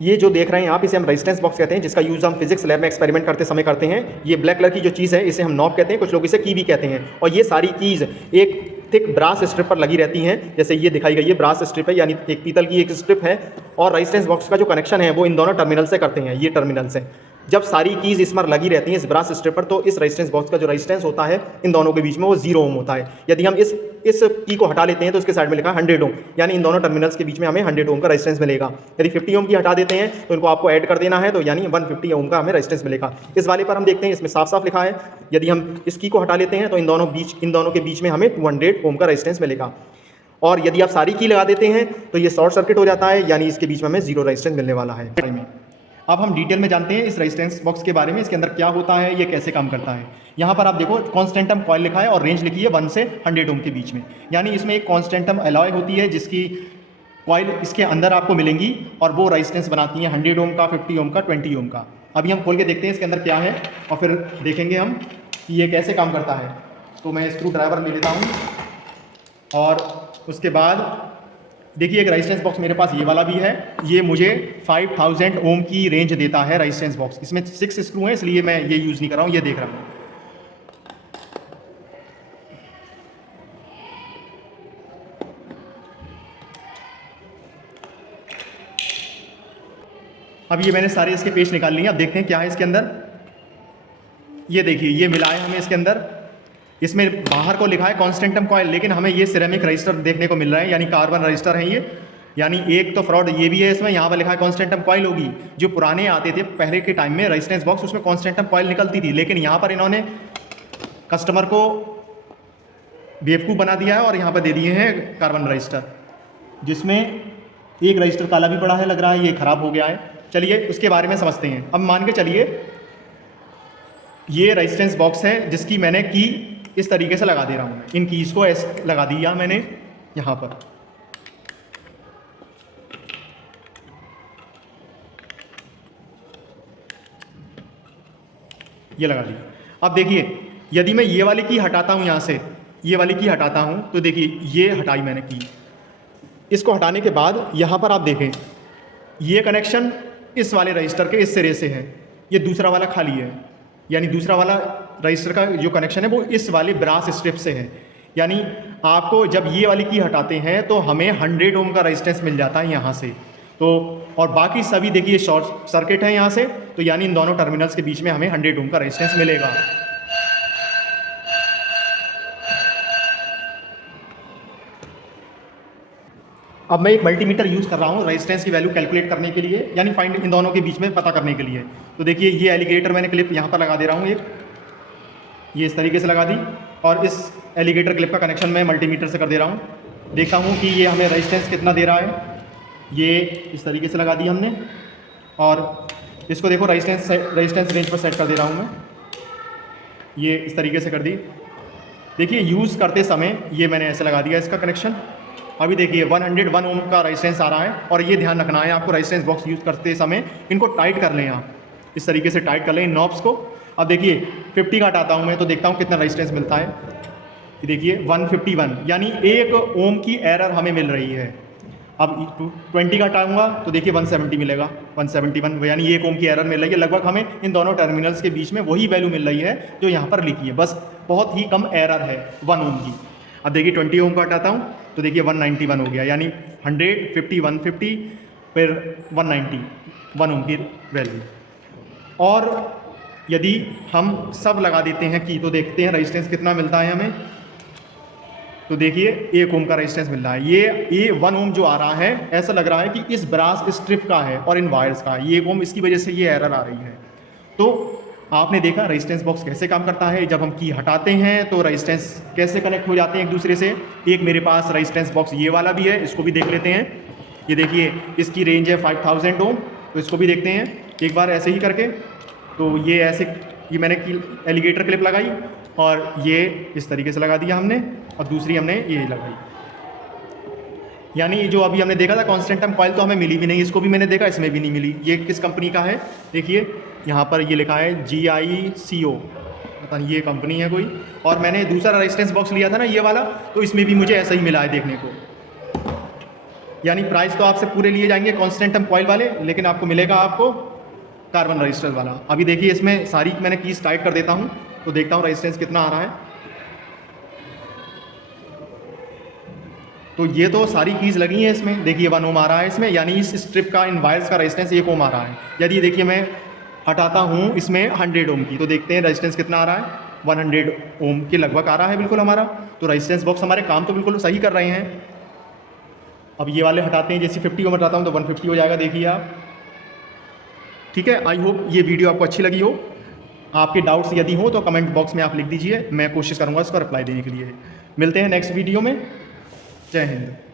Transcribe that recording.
ये जो देख रहे हैं आप, इसे हम रेजिस्टेंस बॉक्स कहते हैं, जिसका यूज़ हम फिजिक्स लैब में एक्सपेरिमेंट करते समय करते हैं। ये ब्लैक कलर की जो चीज़ है इसे हम नॉब कहते हैं, कुछ लोग इसे की भी कहते हैं। और ये सारी कीज़ एक थिक ब्रास स्ट्रिप पर लगी रहती हैं, जैसे ये दिखाई गई है ब्रास स्ट्रिप है, यानी एक पीतल की एक स्ट्रिप है। और रेजिस्टेंस बॉक्स का जो कनेक्शन है वो इन दोनों टर्मिनल से करते हैं, ये टर्मिनल से। जब सारी कीज़ इस पर लगी रहती हैं इस ब्रास स्ट्रिप पर, तो इस रेजिस्टेंस बॉक्स का जो रेजिस्टेंस होता है इन दोनों के बीच में वो 0 ओम होता है। यदि हम इस की को हटा लेते हैं तो इसके साइड में लिखा है 100 ओम, यानी इन दोनों टर्मिनल्स के बीच में हमें 100 ओम का रेजिस्टेंस मिलेगा। यदि 50 ओम की हटा देते हैं तो इनको आपको ऐड कर देना है, तो यानी 150 ओम का हमें रेजिस्टेंस मिलेगा। इस वाले पर हम देखते हैं, इसमें साफ साफ लिखा है यदि हम इस की को हटा लेते हैं तो इन दोनों के बीच में हमें 200 ओम का रेजिस्टेंस मिलेगा। और यदि आप सारी की लगा देते हैं तो ये शॉर्ट सर्किट हो जाता है, यानी इसके बीच में हमें 0 रेजिस्टेंस मिलने वाला है। अब हम डिटेल में जानते हैं इस रेजिस्टेंस बॉक्स के बारे में, इसके अंदर क्या होता है, ये कैसे काम करता है। यहाँ पर आप देखो कॉन्स्टेंटम कॉइल लिखा है और रेंज लिखी है 1 से 100 ओम के बीच में, यानी इसमें एक कॉन्स्टेंटम अलॉय होती है जिसकी कॉइल इसके अंदर आपको मिलेंगी और वो रेजिस्टेंस बनाती है 100 ओम का, 50 ओम का, 20 ओम का। अभी हम खोल के देखते हैं इसके अंदर क्या है और फिर देखेंगे हम कि ये कैसे काम करता है। तो मैं स्क्रू ड्राइवर ले लेता हूँ और उसके बाद देखिए एक रेजिस्टेंस बॉक्स मेरे पास ये वाला भी है। ये मुझे 5000 ओम की रेंज देता है रेजिस्टेंस बॉक्स। इसमें 6 स्क्रू हैं इसलिए मैं ये यूज़ नहीं कर रहा हूँ, ये देख रहा हूँ। अब ये मैंने सारे इसके पेच निकाल लिए। अब देखते हैं क्या है इसके अंदर। ये देखिए ये मिला है हमें इसके अंदर। इसमें बाहर को लिखा है कॉन्स्टेंटम कॉइल, लेकिन हमें ये सिरेमिक रजिस्टर देखने को मिल रहा है, यानी कार्बन रजिस्टर है ये। यानी एक तो फ्रॉड ये भी है इसमें, यहाँ पर लिखा है कॉन्स्टेंटम कॉइल होगी। जो पुराने आते थे पहले के टाइम में रेजिस्टेंस बॉक्स, उसमें कॉन्स्टेंटम कॉइल निकलती थी, लेकिन यहाँ पर इन्होंने कस्टमर को बेवकूफ़ बना दिया है और यहाँ पर दे दिए हैं कार्बन रजिस्टर, जिसमें एक रजिस्टर काला भी पड़ा है, लग रहा है ये ख़राब हो गया है। चलिए उसके बारे में समझते हैं। अब मान के चलिए ये रेजिस्टेंस बॉक्स है जिसकी मैंने की इस तरीके से लगा दे रहा हूँ। इन कीज़ को ऐसे लगा दिया मैंने यहाँ पर। ये लगा दी। अब देखिए यदि मैं ये वाली की हटाता हूँ, यहाँ से ये वाली की हटाता हूँ, तो देखिए ये हटाई मैंने की। इसको हटाने के बाद यहाँ पर आप देखें ये कनेक्शन इस वाले रजिस्टर के इस सिरे से है, ये दूसरा वाला खाली है, यानी दूसरा वाला रजिस्टर का जो कनेक्शन है वो इस वाली ब्रास स्ट्रिप से है। यानी आपको जब ये वाली की हटाते हैं तो हमें 100 ओम का रेजिस्टेंस मिल जाता है यहाँ से। तो और बाकी सभी देखिए शॉर्ट सर्किट है यहाँ से, तो यानी इन दोनों टर्मिनल्स के बीच में हमें 100 ओम का रेजिस्टेंस मिलेगा। अब मैं एक मल्टीमीटर यूज़ कर रहा हूँ रेजिस्टेंस की वैल्यू कैलकुलेट करने के लिए, यानी फाइंड इन दोनों के बीच में पता करने के लिए। तो देखिए ये एलिगेटर मैंने क्लिप यहाँ पर लगा दे रहा हूँ, ये इस तरीके से लगा दी, और इस एलिगेटर क्लिप का कनेक्शन मैं मल्टीमीटर से कर दे रहा हूँ। देखता हूँ कि ये हमें रेजिस्टेंस कितना दे रहा है। ये इस तरीके से लगा दी हमने, और इसको देखो रेजिस्टेंस रेंज पर सेट कर दे रहा हूँ मैं, ये इस तरीके से कर दी। देखिए यूज़ करते समय ये मैंने ऐसे लगा दिया इसका कनेक्शन। अभी देखिए 101 ओम का रेजिस्टेंस आ रहा है, और ये ध्यान रखना है आपको रेजिस्टेंस बॉक्स यूज़ करते समय इनको टाइट कर लें आप, इस तरीके से टाइट कर लें इन नॉब्स को। अब देखिए 50 का हटाता हूँ मैं, तो देखता हूँ कितना रेजिस्टेंस मिलता है। देखिए 151, यानी 1 ओम की एरर हमें मिल रही है। अब 20 का हटाऊँगा तो देखिए 170 मिलेगा, 171, यानी 1 ओम की एरर मिल रही है। लगभग हमें इन दोनों टर्मिनल्स के बीच में वही वैल्यू मिल रही है जो यहाँ पर लिखी है, बस बहुत ही कम एरर है 1 ओम की। अब देखिए 20 ओम का हटाता हूँ तो देखिए 191 हो गया, यानी 100, 50, 150, फिर 190, 1 ओम की वैल्यू। और यदि हम सब लगा देते हैं की, तो देखते हैं रेजिस्टेंस कितना मिलता है हमें। तो देखिए 1 ओम का रेजिस्टेंस मिल रहा है। ये 1 ओम जो आ रहा है ऐसा लग रहा है कि इस ब्रास स्ट्रिप का है और इन वायर्स का, ये 1 ओम, इसकी वजह से ये एरर आ रही है। तो आपने देखा रेजिस्टेंस बॉक्स कैसे काम करता है। जब हम की हटाते हैं तो रेजिस्टेंस कैसे कनेक्ट हो जाते हैं एक दूसरे से। एक मेरे पास रेजिस्टेंस बॉक्स ये वाला भी है, इसको भी देख लेते हैं। ये देखिए इसकी रेंज है 5000 ओम, तो इसको भी देखते हैं एक बार ऐसे ही करके। तो ये ऐसे, ये मैंने एलिगेटर क्लिप लगाई और ये इस तरीके से लगा दिया हमने, और दूसरी हमने ये लगाई। यानी जो अभी हमने देखा था कॉन्स्टेंटम कॉइल, तो हमें मिली भी नहीं, इसको भी मैंने देखा, इसमें भी नहीं मिली। ये किस कंपनी का है देखिए, यहाँ पर ये लिखा है GICO, पता नहीं ये कंपनी है कोई। और मैंने दूसरा रेजिस्टेंस बॉक्स लिया था ना ये वाला, तो इसमें भी मुझे ऐसा ही मिला है देखने को। यानी प्राइस तो आपसे पूरे लिए जाएंगे कांस्टेंट टर्म कॉइल वाले, लेकिन आपको मिलेगा आपको कार्बन रजिस्टर वाला। अभी देखिए इसमें सारी मैंने कीज टाइट कर देता हूँ तो देखता हूँ रेजिस्टेंस कितना आ रहा है। तो ये तो सारी कीज लगी हैं इसमें, देखिए 1 ओम आ रहा है इसमें, यानी इस स्ट्रिप का इन वायर्स का रेजिस्टेंस 1 ओम आ रहा है। यदि देखिए मैं हटाता हूँ इसमें 100 ओम की, तो देखते हैं रेजिस्टेंस कितना आ रहा है, 100 ओम के लगभग आ रहा है बिल्कुल हमारा। तो रेजिस्टेंस बॉक्स हमारे काम तो बिल्कुल सही कर रहे हैं। अब ये वाले हटाते हैं, जैसे 50 ओम हटाता हूँ तो 150 हो जाएगा, देखिए आप। ठीक है, आई होप ये वीडियो आपको अच्छी लगी हो। आपके डाउट्स यदि हो तो कमेंट बॉक्स में आप लिख दीजिए, मैं कोशिश करूँगा इसका रिप्लाई देने के लिए। मिलते हैं नेक्स्ट वीडियो में। जय हिंद।